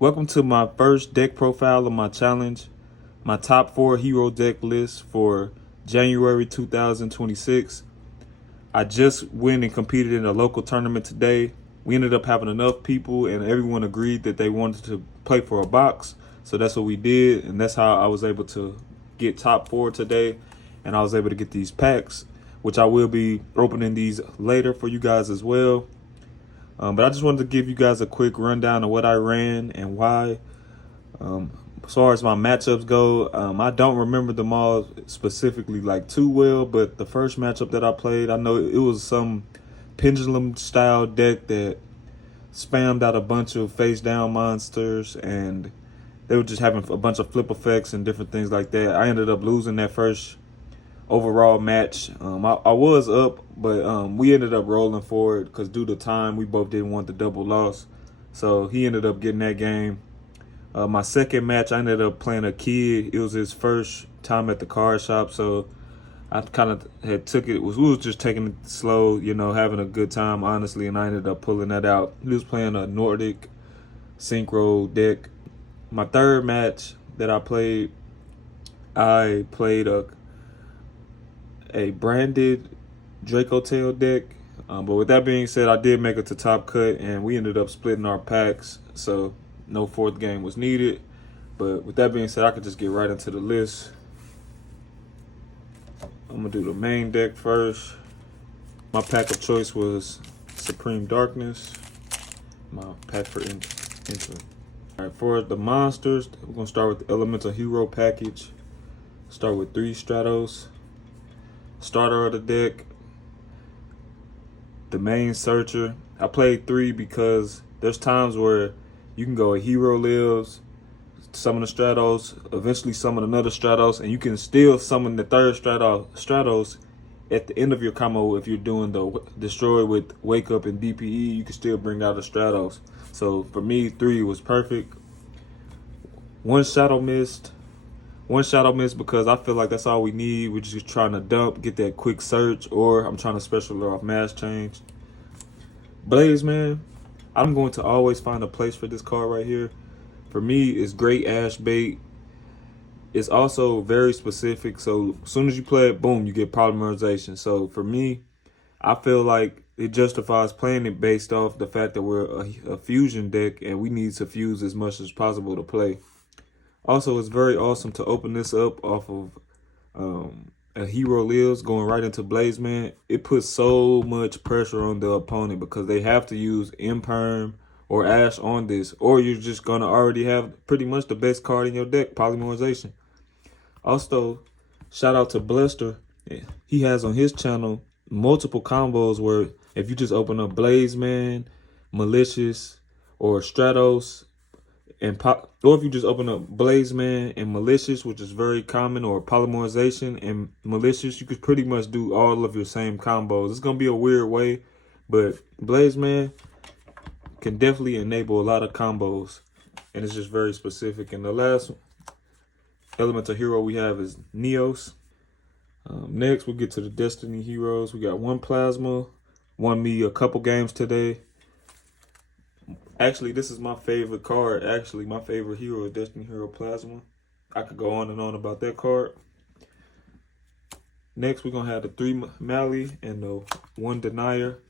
Welcome to my first deck profile of my challenge, my top 4 hero deck list for January 2026. I just went and competed in a local tournament today. We ended up having enough people and everyone agreed that they wanted to play for a box. So that's what we did, and that's how I was able to get top 4 today, and I was able to get these packs, which I will be opening these later for you guys as well. But I just wanted to give you guys a quick rundown of what I ran and why. As far as my matchups go, I don't remember them all specifically like too well, but the first matchup that I played, I know it was some pendulum style deck that spammed out a bunch of face down monsters, and they were just having a bunch of flip effects and different things like that. I ended up losing that first overall match. I was up, but we ended up rolling for it because due to time, we both didn't want the double loss. So he ended up getting that game. My second match, I ended up playing a kid. It was his first time at the card shop, so I kind of had took it. We was just taking it slow, having a good time, honestly, and I ended up pulling that out. He was playing a Nordic synchro deck. My third match that I played a branded Draco Tail deck. But with that being said, I did make it to top cut, and we ended up splitting our packs, so no fourth game was needed. But with that being said, I could just get right into the list. I'm gonna do the main deck first. My pack of choice was Supreme Darkness. My pack for enter. All right, for the monsters, we're gonna start with the Elemental Hero package. Start with 3 Stratos. Starter of the deck, the main searcher. I played 3 because there's times where you can go a hero lives, summon the Stratos, eventually summon another Stratos, and you can still summon the third Stratos at the end of your combo. If you're doing the destroy with wake up and DPE, you can still bring out a Stratos. So for me, 3 was perfect. One Shadow Mist because I feel like that's all we need. We're just trying to dump, get that quick search, or I'm trying to special off mass change. Blaze, man, I'm going to always find a place for this card right here. For me, it's great ash bait. It's also very specific, so as soon as you play it, boom, you get polymerization. So for me, I feel like it justifies playing it based off the fact that we're a fusion deck and we need to fuse as much as possible to play. Also, it's very awesome to open this up off of a Hero Lives going right into Blaze Man. It puts so much pressure on the opponent because they have to use Imperm or Ash on this, or you're just going to already have pretty much the best card in your deck, Polymerization. Also, shout out to Blester. He has on his channel multiple combos where if you just open up Blaze Man, Malicious, or Stratos, or if you just open up Blaze Man and Malicious, which is very common, or Polymerization and Malicious, you could pretty much do all of your same combos. It's gonna be a weird way, but Blaze Man can definitely enable a lot of combos, and it's just very specific. And the last Elemental Hero we have is Neos. Next, we'll get to the Destiny Heroes. We got 1 Plasma, won me a couple games today. Actually, this is my favorite card. Actually, my favorite hero is Destiny Hero Plasma. I could go on and on about that card. Next, we're going to have the 3 Mally and the 1 Denier.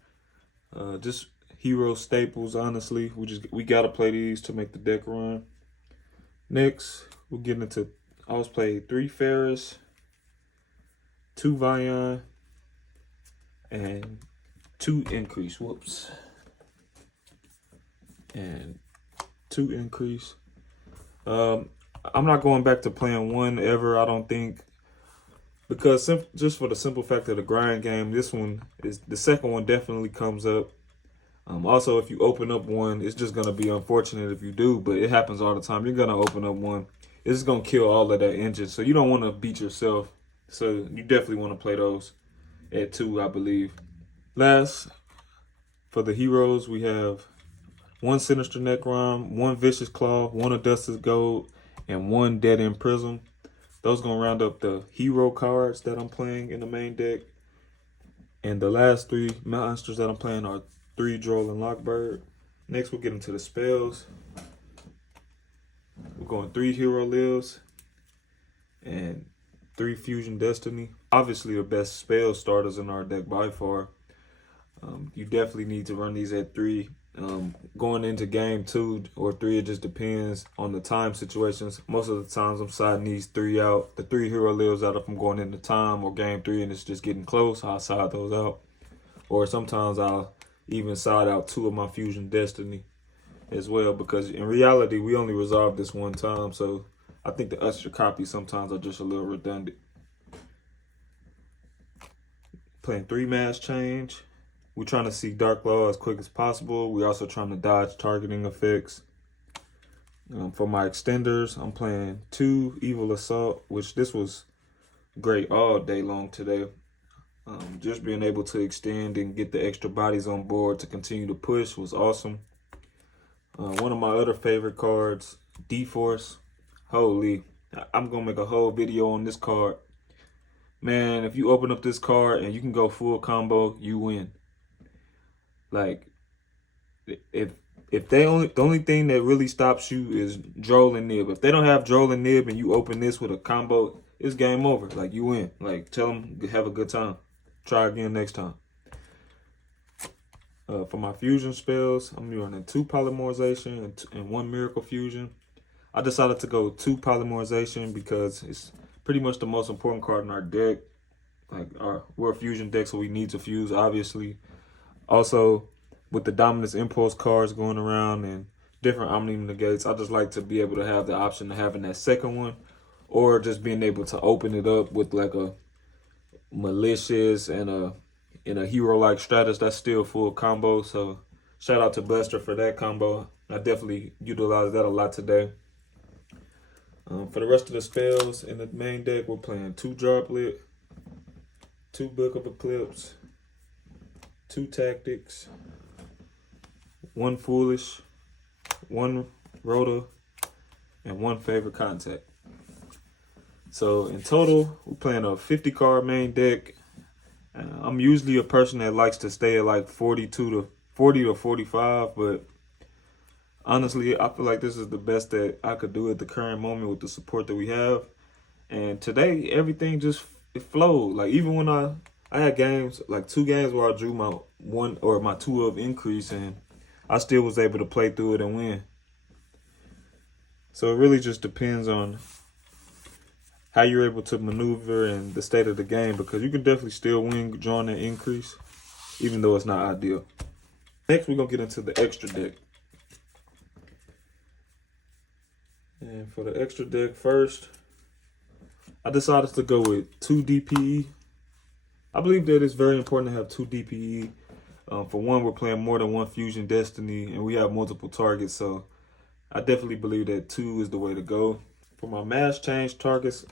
Just hero staples, honestly. We got to play these to make the deck run. Next, we'll get into, I was played 3 Ferris, 2 Vion, and 2 Increase. Whoops. And 2 Increase. I'm not going back to playing 1 ever, I don't think. Because just for the simple fact of the grind game, this one is the second one definitely comes up. Also, if you open up 1, it's just gonna be unfortunate if you do, but it happens all the time. You're gonna open up 1. It's gonna kill all of that engine. So you don't want to beat yourself. So you definitely want to play those at 2, I believe. Last, for the heroes, we have 1 Sinister Necron, 1 Vicious Claw, 1 Augustus Gold, and 1 Dead End Prism. Those gonna round up the hero cards that I'm playing in the main deck. And the last 3 monsters that I'm playing are 3 Droll and Lockbird. Next, we'll get into the spells. We're going 3 Hero Lives and 3 Fusion Destiny. Obviously the best spell starters in our deck by far. You definitely need to run these at 3. Going into game 2 or 3, it just depends on the time situations. Most of the times I'm siding these 3 out. The 3 Hero Lives out if I'm going into time or game 3 and it's just getting close, I'll side those out. Or sometimes I'll even side out 2 of my Fusion Destiny as well, because in reality we only resolve this one time, so I think the extra copies sometimes are just a little redundant. Playing 3 Mass Change. We're trying to see Dark Law as quick as possible. We're also trying to dodge targeting effects. For my extenders, I'm playing 2 Evil Assault, which this was great all day long today. Just being able to extend and get the extra bodies on board to continue to push was awesome. One of my other favorite cards, D-Force. Holy, I'm going to make a whole video on this card. Man, if you open up this card and you can go full combo, you win. Like, if the only thing that really stops you is Droll and Nib. If they don't have Droll and Nib and you open this with a combo, it's game over. Like, you win. Like, tell them to have a good time. Try again next time. For my fusion spells, I'm running 2 Polymerization and 1 Miracle Fusion. I decided to go 2 Polymerization because it's pretty much the most important card in our deck. Like, we're a fusion deck, so we need to fuse, obviously. Also, with the Dominance Impulse cards going around and different Omni Negates, I just like to be able to have the option of having that second one, or just being able to open it up with like a Malicious and a hero like Stratus. That's still full combo. So shout out to Buster for that combo. I definitely utilized that a lot today. For the rest of the spells in the main deck, we're playing 2 Droplet, 2 Book of Eclipse, 2 Tactics, 1 Foolish, 1 Rhoda, and 1 Favorite Contact. So in total, we're playing a 50 card main deck. I'm usually a person that likes to stay at like 40 to 45, but honestly, I feel like this is the best that I could do at the current moment with the support that we have. And today, everything just it flowed. Like, even when I had games, like 2 games where I drew my 1 or my 2 of increase, and I still was able to play through it and win. So it really just depends on how you're able to maneuver and the state of the game, because you can definitely still win drawing that increase, even though it's not ideal. Next, we're going to get into the extra deck. And for the extra deck first, I decided to go with 2 DPE. I believe that it's very important to have 2 DPE. For one, we're playing more than 1 Fusion Destiny, and we have multiple targets, so I definitely believe that 2 is the way to go. For my mass change targets,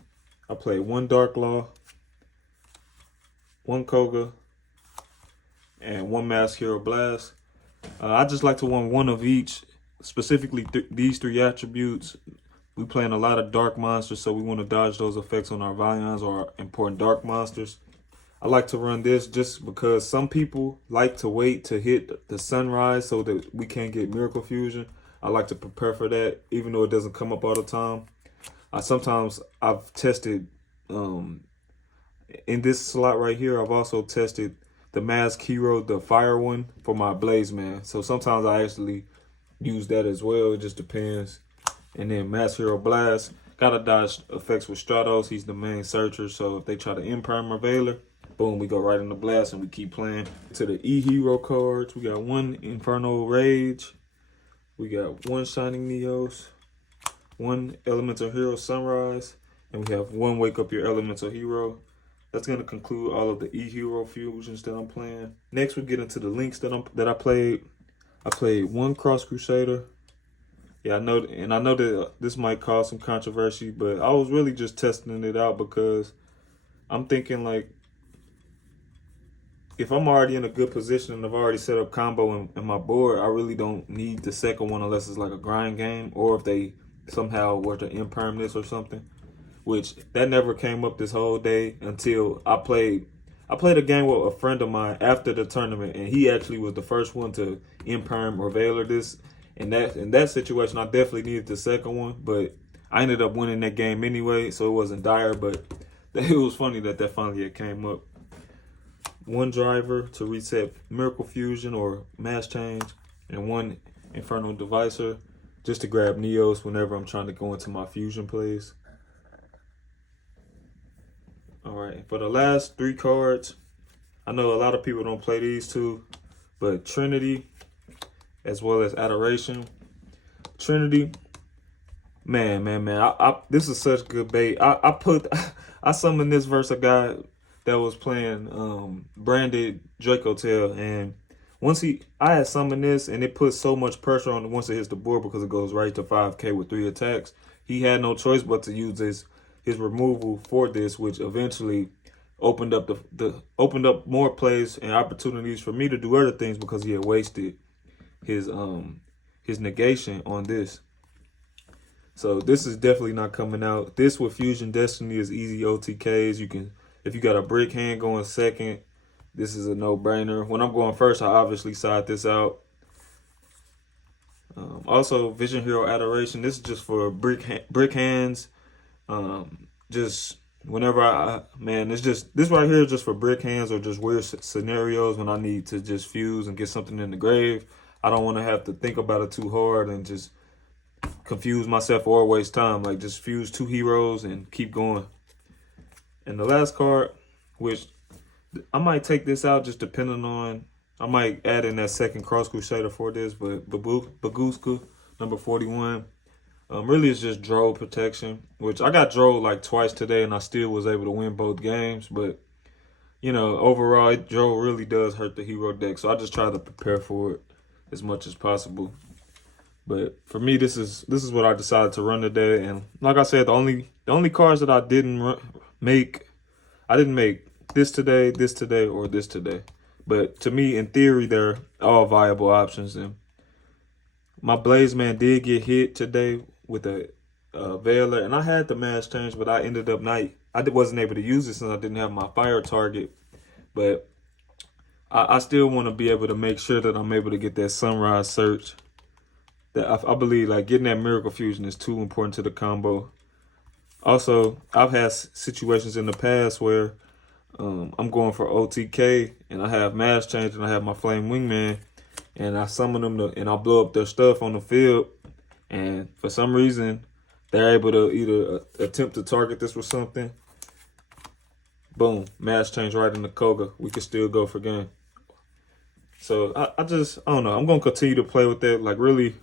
I play 1 Dark Law, 1 Koga, and 1 Mass Hero Blast. I just like to run 1 of each, specifically these 3 attributes. We playing a lot of dark monsters, so we want to dodge those effects on our Vions or our important dark monsters. I like to run this just because some people like to wait to hit the sunrise so that we can't get Miracle Fusion. I like to prepare for that, even though it doesn't come up all the time. Sometimes I've tested, in this slot right here, I've also tested the Mask Hero, the fire one, for my Blaze Man. So sometimes I actually use that as well. It just depends. And then Mass Hero Blast, gotta dodge effects with Stratos. He's the main searcher. So if they try to Imperm or Veiler, boom, we go right in the blast and we keep playing. To the E-Hero cards, we got 1 Inferno Rage. We got 1 Shining Neos, 1 Elemental Hero Sunrise, and we have 1 Wake Up Your Elemental Hero. That's going to conclude all of the E-Hero fusions that I'm playing. Next, we get into the links that I played. I played 1 Cross Crusader. Yeah, I know that this might cause some controversy, but I was really just testing it out because I'm thinking, like, if I'm already in a good position and I've already set up combo in my board, I really don't need the second one unless it's like a grind game, or if they somehow were to imperm this or something, which that never came up this whole day until I played a game with a friend of mine after the tournament, and he actually was the first one to imperm or Veiler this. In that situation, I definitely needed the second one, but I ended up winning that game anyway, so it wasn't dire, but it was funny that finally it came up. One driver to reset Miracle Fusion or Mass Change, and one Infernal Divisor just to grab Neos whenever I'm trying to go into my fusion plays. All right, for the last 3 cards, I know a lot of people don't play these two, but Trinity as well as Adoration. Trinity, man. This is such good bait. I summoned this versus a guy that was playing branded Draco Tail, and I had summoned this, and it put so much pressure on it once it hits the board because it goes right to 5k with 3 attacks. He had no choice but to use his removal for this, which eventually opened up opened up more plays and opportunities for me to do other things because he had wasted his negation on this. So this is definitely not coming out. This with Fusion Destiny is easy OTKs. You can, if you got a brick hand going second, this is a no-brainer. When I'm going first, I obviously side this out. Also, Vision Hero Adoration. This is just for brick hands. Just whenever it's just, this right here is just for brick hands or just weird scenarios when I need to just fuse and get something in the grave. I don't want to have to think about it too hard and just confuse myself or waste time. Like, just fuse 2 heroes and keep going. And the last card, which I might take this out just depending on, I might add in that second Cross Crusader for this, but Baguska, number 41. Really it's just Droll protection, which I got Droll like twice today and I still was able to win both games. But, you know, overall, Droll really does hurt the hero deck. So I just try to prepare for it as much as possible. But for me, this is what I decided to run today. And like I said, the only cards that I didn't make, I didn't make this today, or this today. But to me, in theory, they're all viable options. And my Blazeman did get hit today with a Veiler, and I had the Mass Change, but I ended up wasn't able to use it since I didn't have my fire target. But I still want to be able to make sure that I'm able to get that Sunrise Search. That I believe like getting that Miracle Fusion is too important to the combo. Also, I've had situations in the past where I'm going for OTK and I have Mass Change and I have my Flame Wingman and I summon them and I blow up their stuff on the field, and for some reason they're able to either attempt to target this with something. Boom, Mass Change right in the Koga. We can still go for game. So I don't know. I'm gonna continue to play with that. Like, really,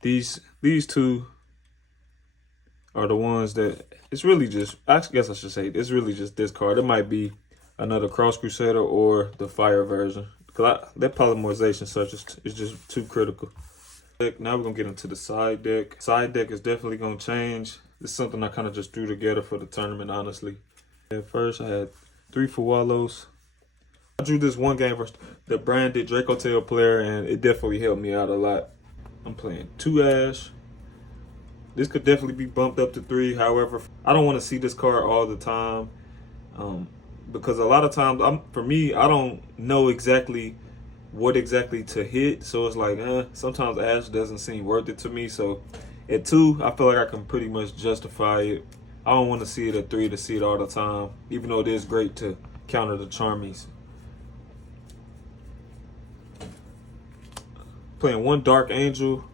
these two are the ones that it's really just, I guess I should say, it's really just this card. It might be another Cross Crusader or the fire version. Because that polymerization search is just too critical. Now we're going to get into the side deck. Side deck is definitely going to change. This is something I kind of just threw together for the tournament, honestly. At first, I had 3 Fuwalos. I drew this one game versus the branded Draco Tail player, and it definitely helped me out a lot. I'm playing 2 Ash. This could definitely be bumped up to 3. However, I don't want to see this card all the time. Because a lot of times, for me, I don't know exactly what exactly to hit. So it's like, sometimes Ash doesn't seem worth it to me. So at 2, I feel like I can pretty much justify it. I don't want to see it at 3 to see it all the time, even though it is great to counter the Charmies. Playing 1 Dark Angel.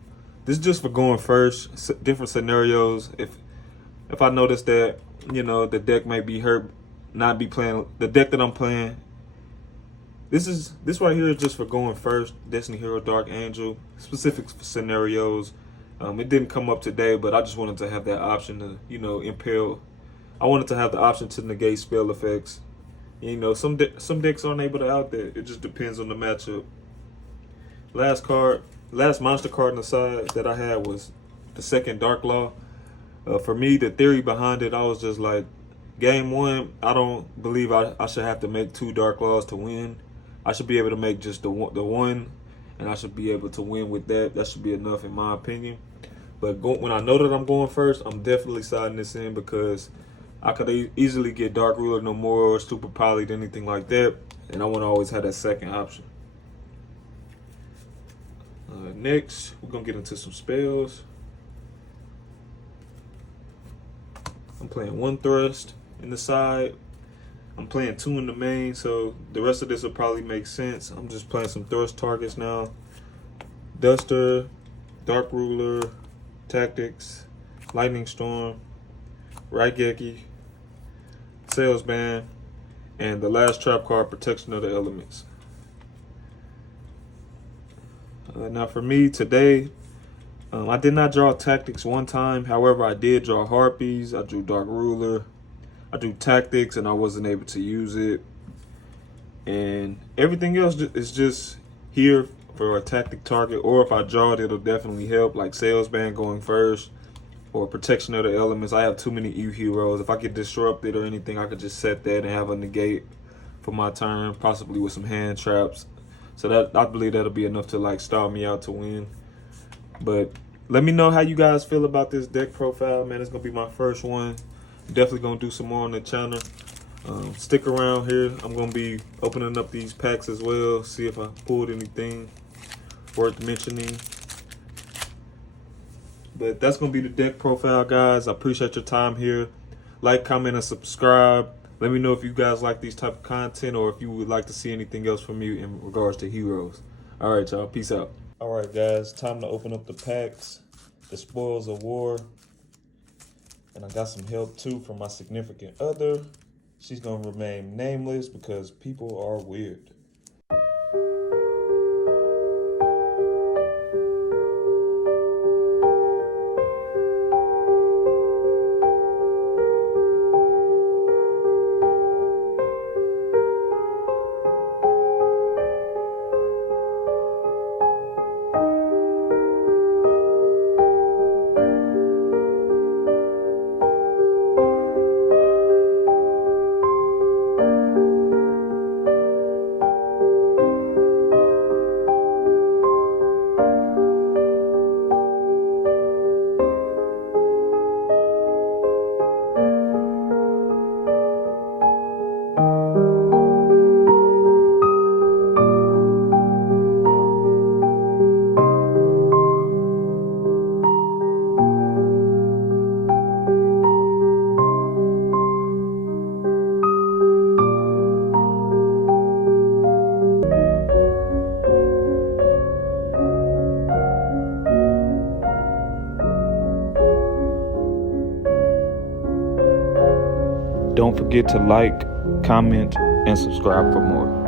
This is just for going first, different scenarios. If I notice that, you know, the deck may be hurt, not be playing the deck that I'm playing. This right here is just for going first. Destiny Hero Dark Angel, specific scenarios. It didn't come up today, but I just wanted to have that option to, you know, impale. I wanted to have the option to negate spell effects. You know, some decks aren't able to out that. It just depends on the matchup. Last monster card on the side that I had was the second Dark Law. For me, the theory behind it, I was just like, game 1, I don't believe I should have to make 2 Dark Laws to win. I should be able to make just the one, and I should be able to win with that. That should be enough in my opinion. But when I know that I'm going first, I'm definitely siding this in because I could easily get Dark Ruler no more or Super Polyed, anything like that. And I want to always have that second option. Next, we're going to get into some spells. playing 1 thrust in the side. I'm playing 2 in the main, so the rest of this will probably make sense. I'm just playing some thrust targets now. Duster, Dark Ruler, Tactics, Lightning Storm, Raigeki, Salesman, and the last trap card, Protection of the Elements. Now for me today, I did not draw Tactics one time. However, I did draw Harpies. I drew Dark Ruler. I drew Tactics, and I wasn't able to use it. And everything else is just here for a tactic target. Or if I draw it, it'll definitely help, like Salesman going first, or Protection of the Elements. I have too many E heroes. If I get disrupted or anything, I could just set that and have a negate for my turn, possibly with some hand traps. So that, I believe that'll be enough to like stall me out to win. But let me know how you guys feel about this deck profile, man. It's gonna be my first one. Definitely gonna do some more on the channel. Stick around here. I'm gonna be opening up these packs as well, see if I pulled anything worth mentioning. But that's gonna be the deck profile, guys. I appreciate your time here. Like, comment, and subscribe. Let me know if you guys like these type of content, or if you would like to see anything else from me in regards to heroes. All right, y'all. Peace out. All right, guys. Time to open up the packs. The Spoils of War. And I got some help too from my significant other. She's gonna remain nameless because people are weird. Don't forget to like, comment, and subscribe for more.